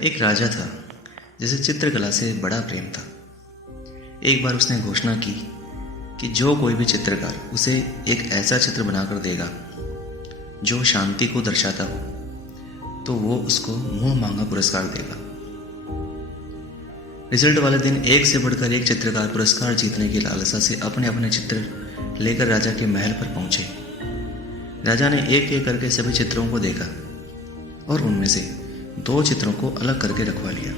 एक राजा था जिसे चित्रकला से बड़ा प्रेम था। एक बार उसने घोषणा की कि जो कोई भी चित्रकार उसे एक ऐसा चित्र बनाकर देगा जो शांति को दर्शाता हो तो वो उसको मुंह मांगा पुरस्कार देगा। रिजल्ट वाले दिन एक से बढ़कर एक चित्रकार पुरस्कार जीतने की लालसा से अपने अपने चित्र लेकर राजा के महल पर पहुंचे। राजा ने एक एक करके सभी चित्रों को देखा और उनमें से 2 चित्रों को अलग करके रखवा लिया।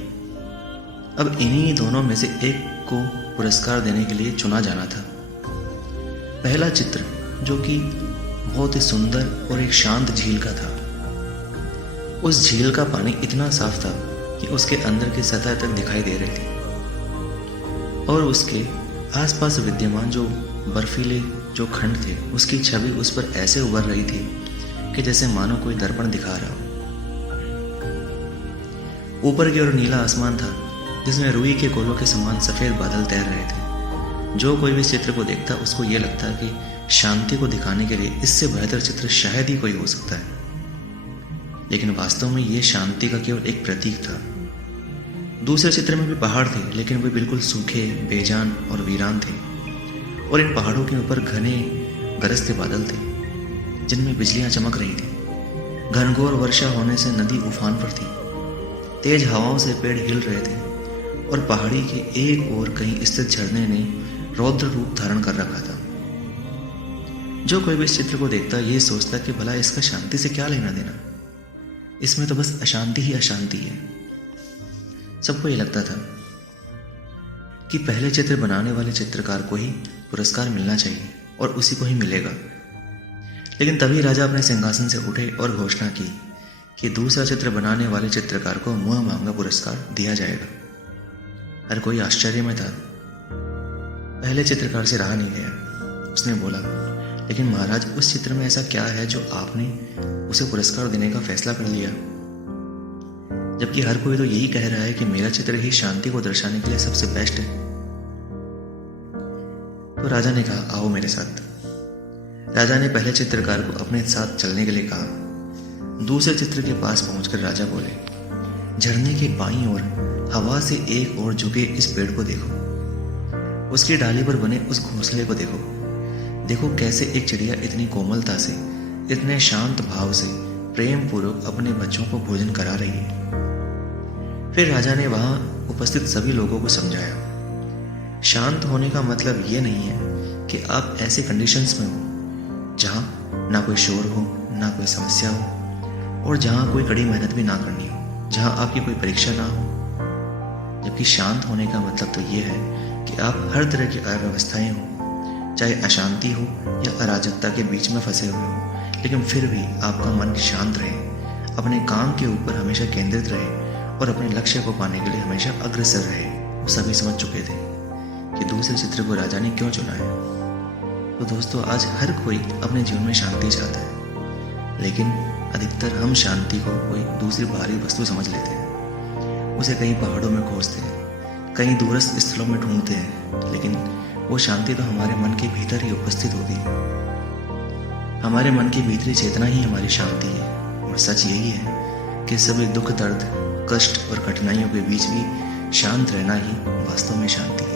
अब इन्हीं दोनों में से एक को पुरस्कार देने के लिए चुना जाना था। पहला चित्र जो कि बहुत ही सुंदर और एक शांत झील का था। उस झील का पानी इतना साफ था कि उसके अंदर की सतह तक दिखाई दे रही थी और उसके आसपास विद्यमान जो बर्फीले जो खंड थे उसकी छवि उस पर ऐसे उभर रही थी कि जैसे मानो कोई दर्पण दिखा रहा हो। ऊपर की ओर नीला आसमान था जिसमें रुई के गोलों के समान सफेद बादल तैर रहे थे। जो कोई भी चित्र को देखता उसको ये लगता कि शांति को दिखाने के लिए इससे बेहतर चित्र शायद ही कोई हो सकता है, लेकिन वास्तव में ये शांति का केवल एक प्रतीक था। दूसरे चित्र में भी पहाड़ थे, लेकिन वे बिल्कुल सूखे, बेजान और वीरान थे और इन पहाड़ों के ऊपर घने गरजते बादल थे जिनमें बिजलियां चमक रही थी। घनघोर वर्षा होने से नदी उफान पर थी। तेज हवाओं से पेड़ हिल रहे थे और पहाड़ी के एक ओर कहीं स्थित झरने ने रौद्र रूप धारण कर रखा था। जो कोई भी इस चित्र को देखता ये सोचता कि भला इसका शांति से क्या लेना देना, इसमें तो बस अशांति ही अशांति है। सबको ये लगता था कि पहले चित्र बनाने वाले चित्रकार को ही पुरस्कार मिलना चाहिए और उसी को ही मिलेगा। लेकिन तभी राजा अपने सिंहासन से उठे और घोषणा की कि दूसरा चित्र बनाने वाले चित्रकार को मुंह मांगा पुरस्कार दिया जाएगा। हर कोई आश्चर्य में था। पहले चित्रकार से रहा नहीं गया। उसने बोला, लेकिन महाराज, उस चित्र में ऐसा क्या है जो आपने उसे पुरस्कार देने का फैसला कर लिया, जबकि हर कोई तो यही कह रहा है कि मेरा चित्र ही शांति को दर्शाने के लिए सबसे बेस्ट है। तो राजा ने कहा, आओ मेरे साथ। राजा ने पहले चित्रकार को अपने साथ चलने के लिए कहा। दूसरे चित्र के पास पहुंचकर राजा बोले, झरने के बाईं ओर हवा से एक ओर झुके इस पेड़ को देखो, उसकी डाली पर बने उस घोंसले को देखो। देखो कैसे एक चिड़िया इतनी कोमलता से, इतने शांत भाव से प्रेम पूर्वक अपने बच्चों को भोजन करा रही है। फिर राजा ने वहां उपस्थित सभी लोगों को समझाया, शांत होने का मतलब ये नहीं है कि आप ऐसे कंडीशंस में हो जहां ना कोई शोर हो, ना कोई समस्या हो और जहां कोई कड़ी मेहनत भी ना करनी हो, जहां आपकी कोई परीक्षा ना हो। जबकि शांत होने का मतलब तो ये है कि आप हर तरह की अव्यवस्थाएं हो, चाहे अशांति हो या अराजकता के बीच में फंसे हुए हो, लेकिन फिर भी आपका मन शांत रहे, अपने काम के ऊपर हमेशा केंद्रित रहे और अपने लक्ष्य को पाने के लिए हमेशा अग्रसर रहे। वो सभी समझ चुके थे कि दूसरे चित्र को राजा ने क्यों चुना है। तो दोस्तों, आज हर कोई अपने जीवन में शांति चाहता है, लेकिन अधिकतर हम शांति को कोई दूसरी बाहरी वस्तु समझ लेते हैं। उसे कहीं पहाड़ों में खोजते हैं, कहीं दूरस्थ स्थलों में ढूंढते हैं, लेकिन वो शांति तो हमारे मन के भीतर ही उपस्थित होती है। हमारे मन की भीतरी चेतना ही हमारी शांति है। और सच यही है कि सभी दुख, दर्द, कष्ट और कठिनाइयों के बीच भी शांत रहना ही वास्तव में शांति है।